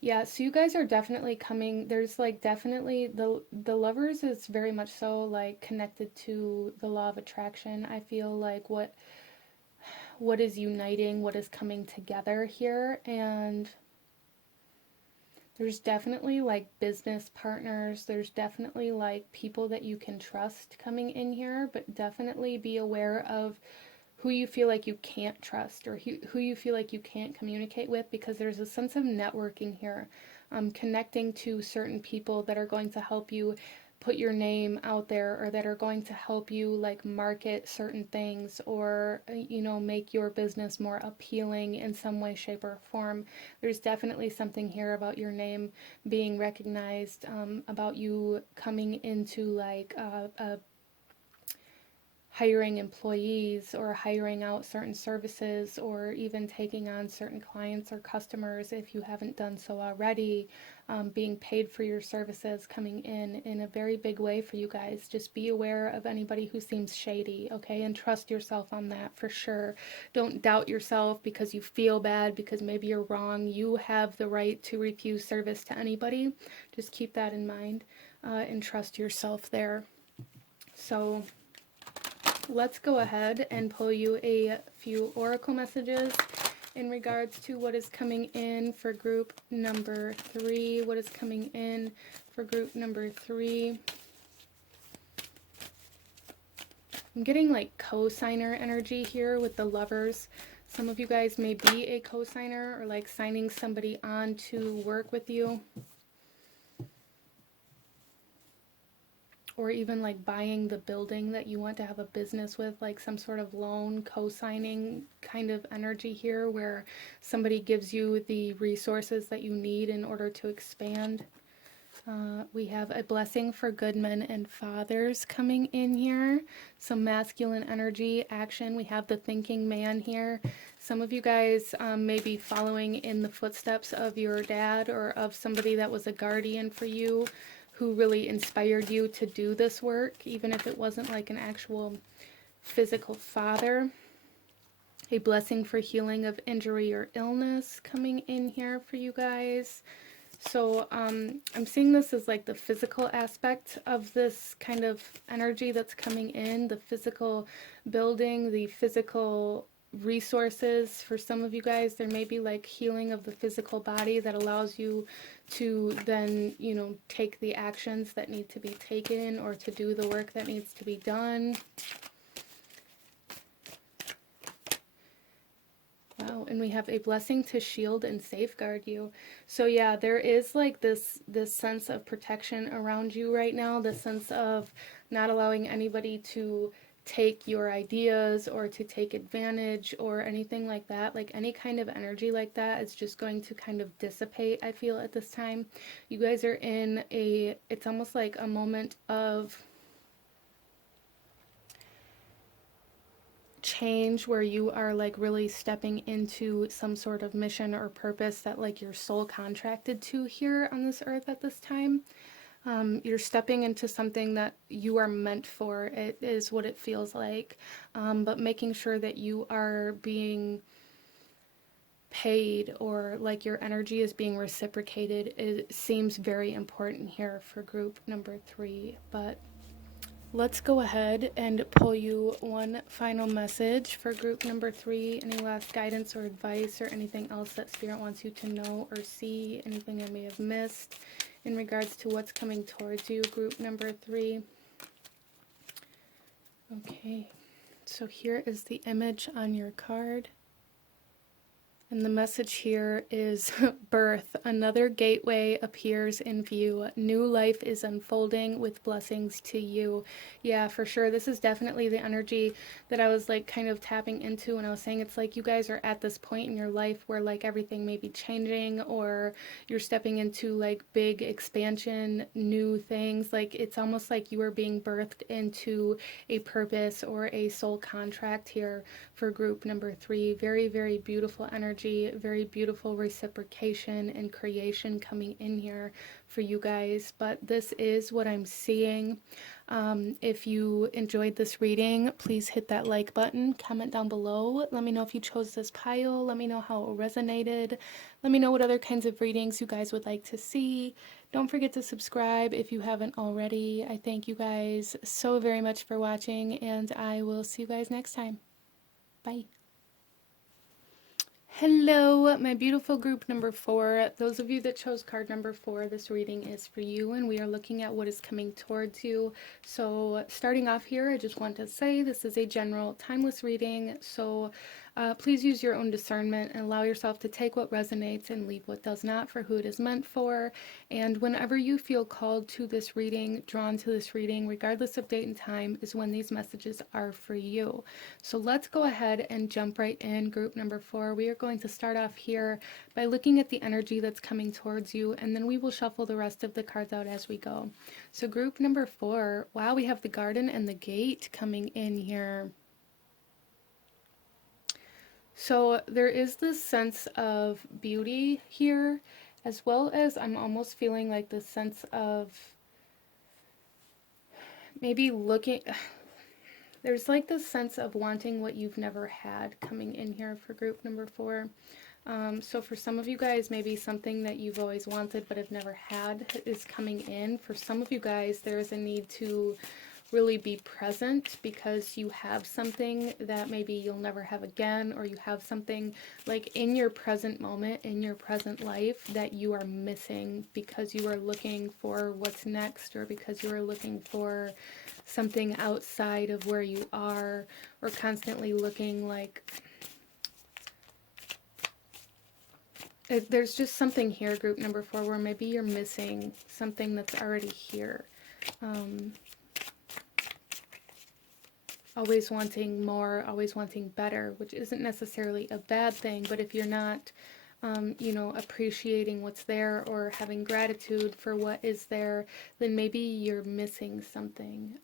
Yeah, so you guys are definitely coming, there's like definitely the Lovers is very much so like connected to the law of attraction. I feel like what is uniting, what is coming together here, and there's definitely like business partners, there's definitely like people that you can trust coming in here, but definitely be aware of who you feel like you can't trust, or who you feel like you can't communicate with, because there's a sense of networking here, connecting to certain people that are going to help you put your name out there, or that are going to help you like market certain things, or make your business more appealing in some way, shape, or form. There's definitely something here about your name being recognized, about you coming into like a hiring employees, or hiring out certain services, or even taking on certain clients or customers if you haven't done so already, being paid for your services coming in a very big way for you guys. Just be aware of anybody who seems shady, okay? And trust yourself on that for sure. Don't doubt yourself because you feel bad, because maybe you're wrong. You have the right to refuse service to anybody. Just keep that in mind, and trust yourself there. So let's go ahead and pull you a few oracle messages in regards to what is coming in for group number 3. What is coming in for group number 3? I'm getting like co-signer energy here with the Lovers. Some of you guys may be a co-signer, or like signing somebody on to work with you. or even like buying the building that you want to have a business with, like some sort of loan, co-signing kind of energy here where somebody gives you the resources that you need in order to expand. We have a blessing for good men and fathers coming in here. Some masculine energy action. We have the thinking man here. Some of you guys may be following in the footsteps of your dad or of somebody that was a guardian for you who really inspired you to do this work, even if it wasn't like an actual physical father. A blessing for healing of injury or illness coming in here for you guys. So I'm seeing this as like the physical aspect of this kind of energy that's coming in, the physical building, the physical resources. For some of you guys, there may be like healing of the physical body that allows you to then, you know, take the actions that need to be taken or to do the work that needs to be done. Wow, and we have a blessing to shield and safeguard you. So yeah, there is like this sense of protection around you right now, the sense of not allowing anybody to take your ideas or to take advantage or anything like that. Like any kind of energy like that is just going to kind of dissipate, I feel, at this time. You guys are in it's almost like a moment of change where you are like really stepping into some sort of mission or purpose that like your soul contracted to here on this earth at this time. You're stepping into something that you are meant for. It is what it feels like. But making sure that you are being paid or like your energy is being reciprocated, it seems very important here for group number 3. But let's go ahead and pull you one final message for group number 3. Any last guidance or advice or anything else that Spirit wants you to know or see, anything I may have missed in regards to what's coming towards you, group number 3. Okay, so here is the image on your card. And the message here is birth. Another gateway appears in view. New life is unfolding with blessings to you. Yeah, for sure. This is definitely the energy that I was like kind of tapping into when I was saying it's like you guys are at this point in your life where like everything may be changing or you're stepping into like big expansion, new things. Like it's almost like you are being birthed into a purpose or a soul contract here for group number 3. Very, very beautiful energy. Very beautiful reciprocation and creation coming in here for you guys. But this is what I'm seeing. If you enjoyed this reading, please hit that like button, comment down below. Let me know if you chose this pile. Let me know how it resonated. Let me know what other kinds of readings you guys would like to see. Don't forget to subscribe if you haven't already. I thank you guys so very much for watching, and I will see you guys next time. Bye. Hello, my beautiful group number 4. Those of you that chose card number 4, this reading is for you, and we are looking at what is coming towards you. So starting off here, I just want to say this is a general timeless reading, so please use your own discernment and allow yourself to take what resonates and leave what does not for who it is meant for. And whenever you feel called to this reading, drawn to this reading, regardless of date and time, is when these messages are for you. So let's go ahead and jump right in, group number 4. We are going to start off here by looking at the energy that's coming towards you, and then we will shuffle the rest of the cards out as we go. So group number 4, wow, we have the garden and the gate coming in here. So there is this sense of beauty here, as well as I'm almost feeling like this sense of maybe looking, there's like this sense of wanting what you've never had coming in here for group number 4. So for some of you guys, maybe something that you've always wanted but have never had is coming in. For some of you guys, there is a need to really be present because you have something that maybe you'll never have again, or you have something like in your present moment, in your present life that you are missing because you are looking for what's next, or because you are looking for something outside of where you are, or constantly looking like there's just something here, group number 4, where maybe you're missing something that's already here. always wanting more, always wanting better, which isn't necessarily a bad thing, but if you're not, you know, appreciating what's there or having gratitude for what is there, then maybe you're missing something.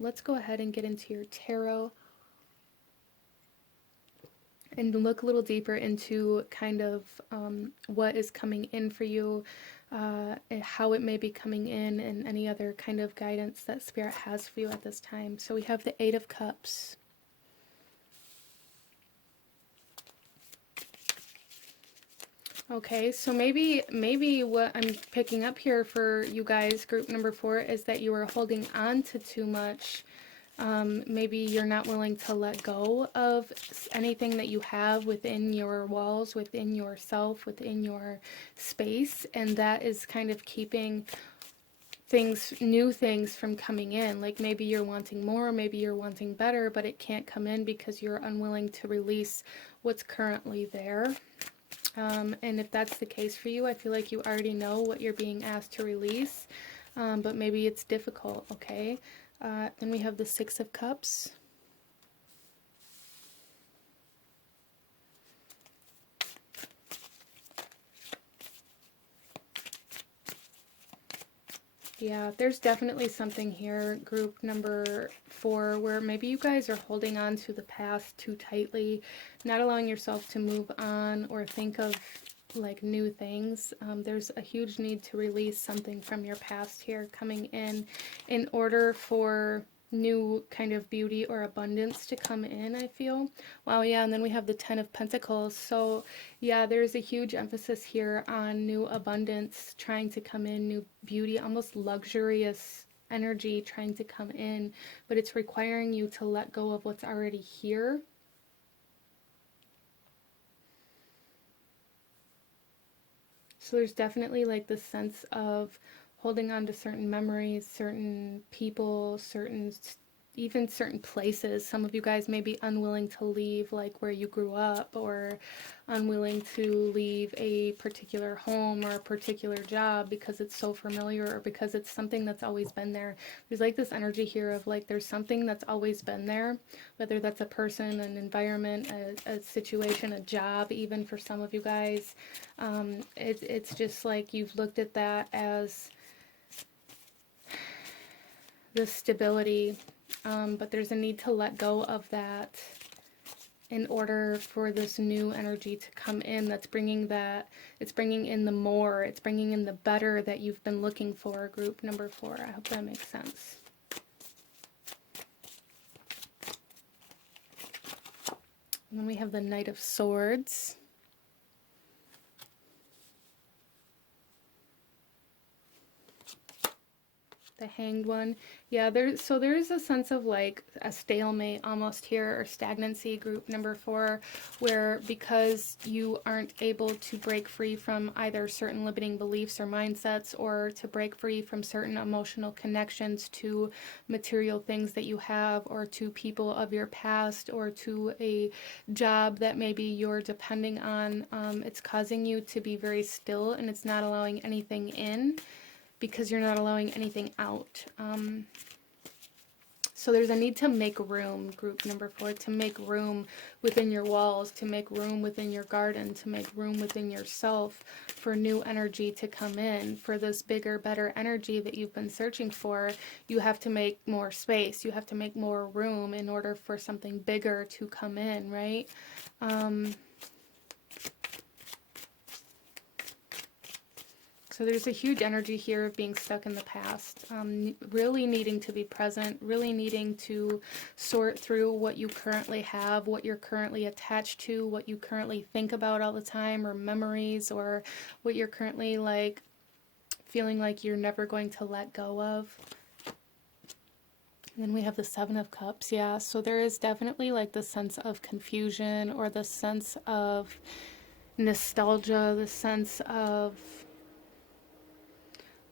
Let's go ahead and get into your tarot and look a little deeper into kind of what is coming in for you, and how it may be coming in, and any other kind of guidance that Spirit has for you at this time. So we have the Eight of Cups. Okay, so maybe what I'm picking up here for you guys, group number 4, is that you are holding on to too much. Maybe you're not willing to let go of anything that you have within your walls, within yourself, within your space, and that is kind of keeping things, new things from coming in. Like maybe you're wanting more, maybe you're wanting better, but it can't come in because you're unwilling to release what's currently there. And if that's the case for you, I feel like you already know what you're being asked to release, but maybe it's difficult, okay? Then we have the Six of Cups. Yeah, there's definitely something here, group number 4, where maybe you guys are holding on to the past too tightly, not allowing yourself to move on or think of like new things. There's a huge need to release something from your past here coming in order for new kind of beauty or abundance to come in, I feel. Wow, yeah, and then we have the Ten of Pentacles. So yeah, there's a huge emphasis here on new abundance trying to come in, new beauty, almost luxurious energy trying to come in, but it's requiring you to let go of what's already here. So there's definitely like this sense of holding on to certain memories, certain people, even certain places. Some of you guys may be unwilling to leave like where you grew up, or unwilling to leave a particular home or a particular job because it's so familiar, or because it's something that's always been there. There's like this energy here of like there's something that's always been there, whether that's a person, an environment, a situation, a job, even for some of you guys. It's just like you've looked at that as the stability, but there's a need to let go of that in order for this new energy to come in that's bringing that, it's bringing in the more, it's bringing in the better that you've been looking for, group number 4. I hope that makes sense. And then we have the Knight of Swords. The Hanged One. Yeah, there's a sense of like a stalemate almost here, or stagnancy, group number 4, where because you aren't able to break free from either certain limiting beliefs or mindsets, or to break free from certain emotional connections to material things that you have, or to people of your past, or to a job that maybe you're depending on, it's causing you to be very still, and it's not allowing anything in, because you're not allowing anything out. So there's a need to make room, group number 4, to make room within your walls, to make room within your garden, to make room within yourself for new energy to come in, for this bigger, better energy that you've been searching for. You have to make more space. You have to make more room in order for something bigger to come in, right? So there's a huge energy here of being stuck in the past, really needing to be present, really needing to sort through what you currently have, what you're currently attached to, what you currently think about all the time, or memories, or what you're currently like feeling like you're never going to let go of. And then we have the Seven of Cups. Yeah, so there is definitely like the sense of confusion, or the sense of nostalgia, the sense of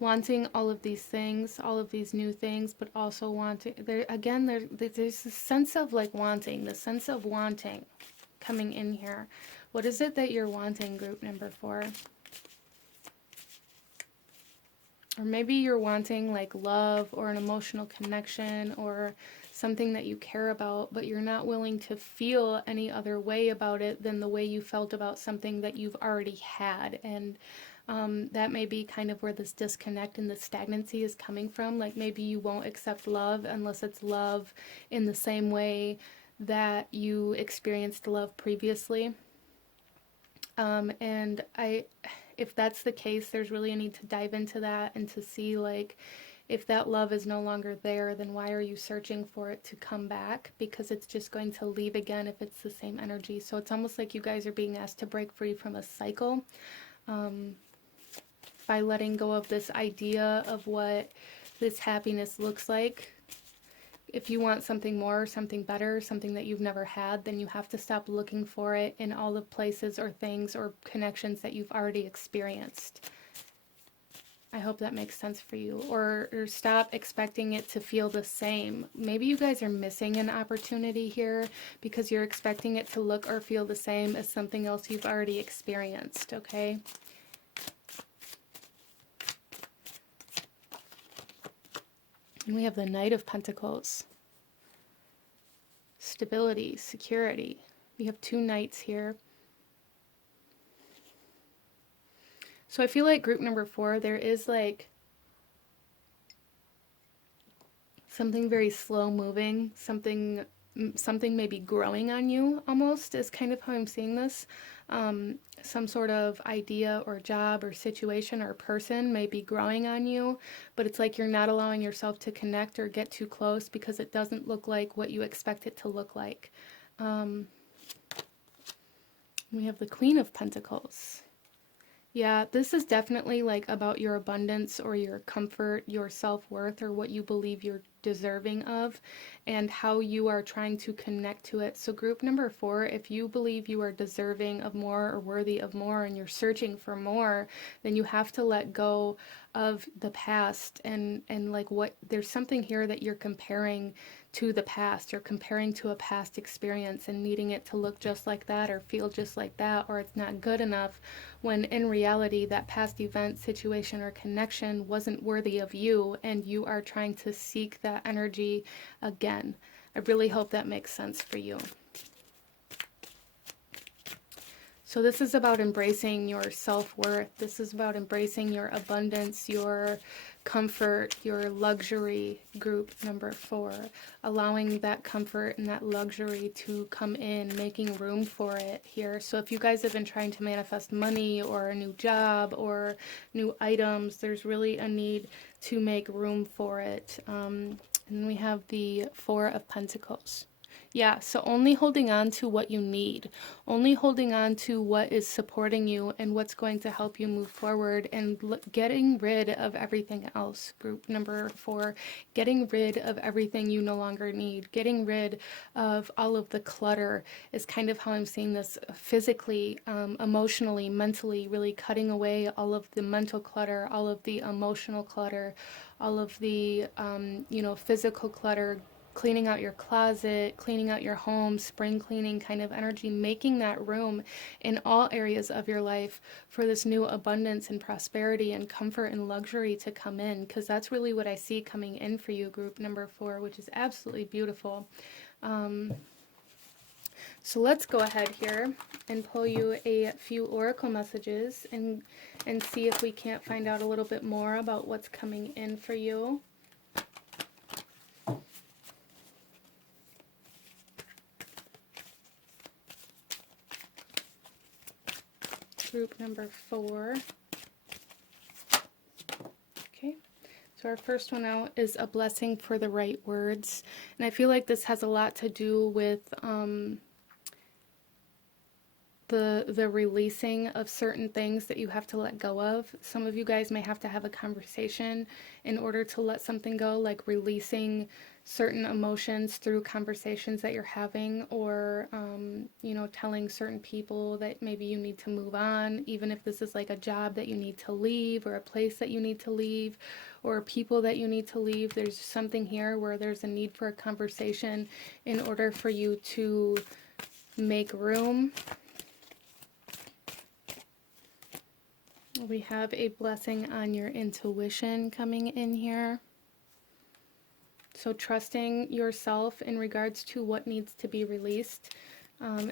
wanting all of these things, all of these new things, but also wanting, there's a sense of like wanting, the sense of wanting coming in here. What is it that you're wanting, group number 4? Or maybe you're wanting like love or an emotional connection or something that you care about, but you're not willing to feel any other way about it than the way you felt about something that you've already had. And that may be kind of where this disconnect and the stagnancy is coming from. Like maybe you won't accept love unless it's love in the same way that you experienced love previously. And if that's the case, there's really a need to dive into that and to see like if that love is no longer there, then why are you searching for it to come back? Because it's just going to leave again if it's the same energy. So it's almost like you guys are being asked to break free from a cycle by letting go of this idea of what this happiness looks like. If you want something more, something better, something that you've never had, then you have to stop looking for it in all the places or things or connections that you've already experienced. I hope that makes sense for you. Or stop expecting it to feel the same. Maybe you guys are missing an opportunity here because you're expecting it to look or feel the same as something else you've already experienced, okay? And we have the Knight of Pentacles. Stability, security. We have two knights here. So I feel like group number 4, there is like something very slow moving, something maybe growing on you almost is kind of how I'm seeing this. Some sort of idea or job or situation or person may be growing on you, but it's like you're not allowing yourself to connect or get too close because it doesn't look like what you expect it to look like. We have the Queen of Pentacles. Yeah, this is definitely like about your abundance or your comfort, your self-worth, or what you believe you're deserving of and how you are trying to connect to it. So group number 4, if you believe you are deserving of more or worthy of more and you're searching for more, then you have to let go of the past and like what there's something here that you're comparing to the past. You're comparing to a past experience and needing it to look just like that or feel just like that, or it's not good enough, when in reality that past event, situation, or connection wasn't worthy of you and you are trying to seek that energy again. I really hope that makes sense for you. So this is about embracing your self-worth. This is about embracing your abundance, your comfort, your luxury, group number 4. Allowing that comfort and that luxury to come in, making room for it here. So if you guys have been trying to manifest money or a new job or new items, there's really a need to make room for it. And we have the 4 of Pentacles. Yeah, so only holding on to what you need, only holding on to what is supporting you and what's going to help you move forward, and getting rid of everything else. Group number 4, getting rid of everything you no longer need, getting rid of all of the clutter is kind of how I'm seeing this physically, emotionally, mentally, really cutting away all of the mental clutter, all of the emotional clutter, all of the, physical clutter, cleaning out your closet, cleaning out your home, spring cleaning kind of energy, making that room in all areas of your life for this new abundance and prosperity and comfort and luxury to come in, because that's really what I see coming in for you, group number 4, which is absolutely beautiful. So let's go ahead here and pull you a few oracle messages and see if we can't find out a little bit more about what's coming in for you. Group number 4. Okay, so our first one out is a blessing for the right words. And I feel like this has a lot to do with the releasing of certain things that you have to let go of. Some of you guys may have to have a conversation in order to let something go, like releasing certain emotions through conversations that you're having, or telling certain people that maybe you need to move on, even if this is like a job that you need to leave or a place that you need to leave or people that you need to leave. There's something here where there's a need for a conversation in order for you to make room. We have a blessing on your intuition coming in here. So trusting yourself in regards to what needs to be released,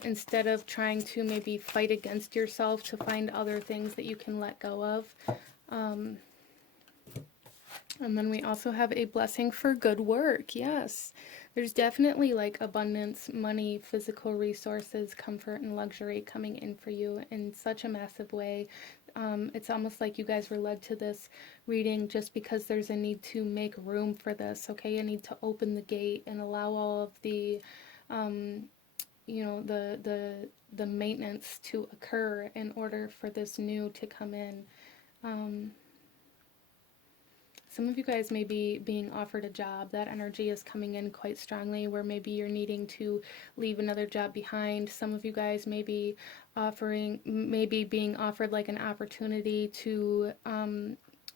instead of trying to maybe fight against yourself to find other things that you can let go of. And then we also have a blessing for good work. Yes, there's definitely like abundance, money, physical resources, comfort, and luxury coming in for you in such a massive way. It's almost like you guys were led to this reading just because there's a need to make room for this. Okay, you need to open the gate and allow all of the, you know, the maintenance to occur in order for this new to come in. Some of you guys may be being offered a job. That energy is coming in quite strongly where maybe you're needing to leave another job behind. Some of you guys may be being offered like an opportunity to,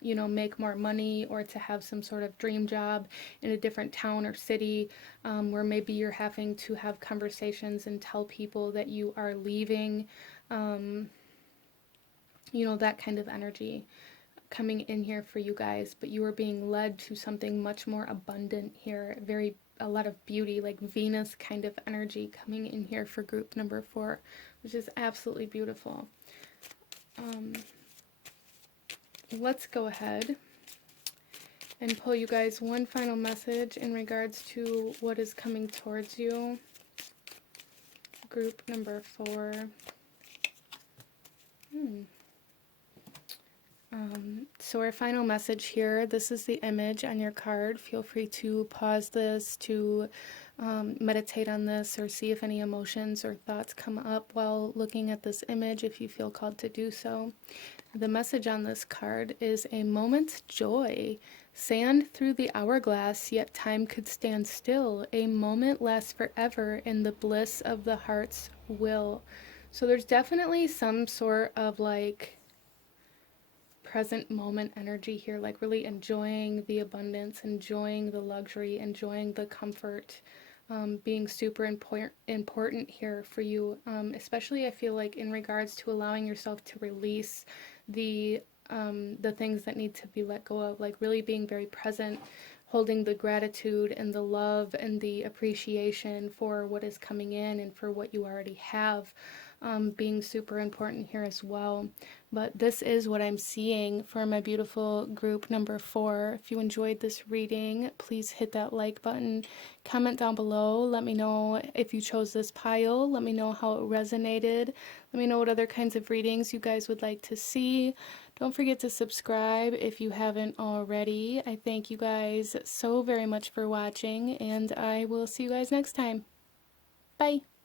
you know, make more money or to have some sort of dream job in a different town or city, where maybe you're having to have conversations and tell people that you are leaving, you know, that kind of energy coming in here for you guys, but you are being led to something much more abundant here. A lot of beauty, like Venus kind of energy coming in here for group number 4, which is absolutely beautiful. Let's go ahead and pull you guys one final message in regards to what is coming towards you. Group number 4. So our final message here, this is the image on your card. Feel free to pause this to meditate on this or see if any emotions or thoughts come up while looking at this image if you feel called to do so. The message on this card is a moment's joy. Sand through the hourglass, yet time could stand still. A moment lasts forever in the bliss of the heart's will. So there's definitely some sort of like present moment energy here, like really enjoying the abundance, enjoying the luxury, enjoying the comfort, being super important here for you, especially I feel like in regards to allowing yourself to release the things that need to be let go of, like really being very present, holding the gratitude and the love and the appreciation for what is coming in and for what you already have, being super important here as well. But this is what I'm seeing for my beautiful group number 4. If you enjoyed this reading, please hit that like button, comment down below, let me know if you chose this pile, let me know how it resonated, let me know what other kinds of readings you guys would like to see. Don't forget to subscribe if you haven't already. I thank you guys so very much for watching, and I will see you guys next time. Bye!